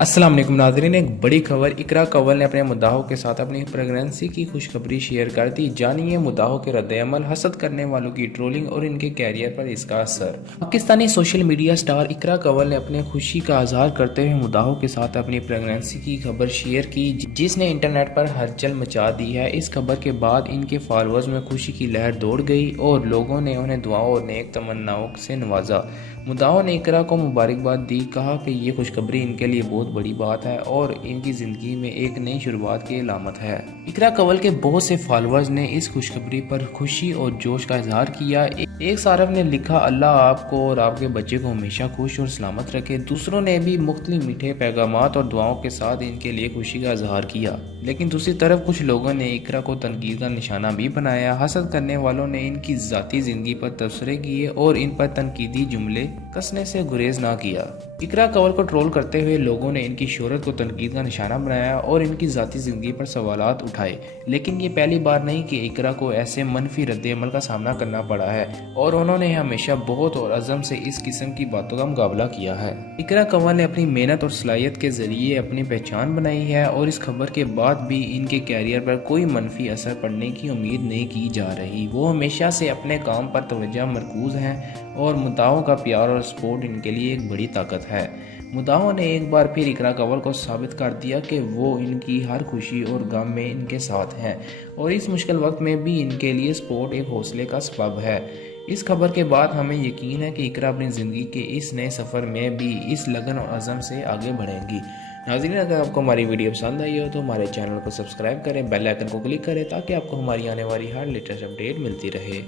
अस्सलाम वालेकुम नाज़रीन, एक बड़ी खबर। इकरा कंवल ने अपने मुद्दाहों के साथ अपनी प्रेगनेंसी की खुशखबरी शेयर कर दी। जानिए मुद्दाहों के रद्द-ए-अमल, हसद करने वालों की ट्रोलिंग और इनके कैरियर पर इसका असर। पाकिस्तानी सोशल मीडिया स्टार इकरा कंवल ने अपने खुशी का इजहार करते हुए मुद्दाहों के साथ अपनी प्रेगनेंसी की खबर शेयर की, जिसने इंटरनेट पर हलचल मचा दी है। इस खबर के बाद इनके फॉलोअर्स में खुशी की लहर दौड़ गई और लोगों ने उन्हें दुआओं और नेक तमन्नाओं से नवाजा। मुद्दाओं ने इकरा को मुबारकबाद दी, कहा कि ये खुशखबरी इनके लिए बहुत बड़ी बात है और इनकी ज़िंदगी में एक नई शुरुआत की अलामत है। इकरा कंवल के बहुत से फॉलोअर्स ने इस खुशखबरी पर खुशी और जोश का इजहार किया। एक सारफ ने लिखा, अल्लाह आपको और आपके बच्चे को हमेशा खुश और सलामत रखे। दूसरों ने भी मुख्तलिफ मीठे पैगामात और दुआओं के साथ इनके लिए खुशी का इजहार किया। लेकिन दूसरी तरफ कुछ लोगों ने इकरा को तनकीद का निशाना भी बनाया। हसद करने वालों ने इनकी ज़ाती ज़िंदगी पर तबसरे किए और इन पर तनकीदी जुमले कसने से गुरेज ना किया। इकरा कंवल को ट्रोल करते हुए लोगों ने इनकी शोहरत को तनकीद का निशाना बनाया और इनकी ज़ाती ज़िंदगी पर सवालात उठाए। लेकिन ये पहली बार नहीं कि इकरा को ऐसे मनफी रद्द-ए-अमल का सामना करना पड़ा है और उन्होंने हमेशा बहुत और अज़म से इस किस्म की बातों का मुकाबला किया है। इकरा कंवल ने अपनी मेहनत और सलाहियत के ज़रिए अपनी पहचान बनाई है और इस खबर के बाद भी इनके कैरियर पर कोई मनफी असर पड़ने की उम्मीद नहीं की जा रही। वो हमेशा से अपने काम पर तवज्जो मरकूज़ हैं और मुद्दाओं का प्यार और सपोर्ट इनके लिए एक बड़ी ताकत है। मुद्दाओं ने एक बार फिर इकरा कंवल को साबित कर दिया कि वो इनकी हर खुशी और गम में इनके साथ हैं और इस मुश्किल वक्त में भी इनके लिए सपोर्ट एक हौसले का सबब है। इस खबर के बाद हमें यकीन है कि इकरा अपनी ज़िंदगी के इस नए सफ़र में भी इस लगन और अज़म से आगे बढ़ेंगी। नाज़रीन, अगर आपको हमारी वीडियो पसंद आई हो तो हमारे चैनल को सब्सक्राइब करें, बेल आइकन को क्लिक करें ताकि आपको हमारी आने वाली हर लेटेस्ट अपडेट मिलती रहे।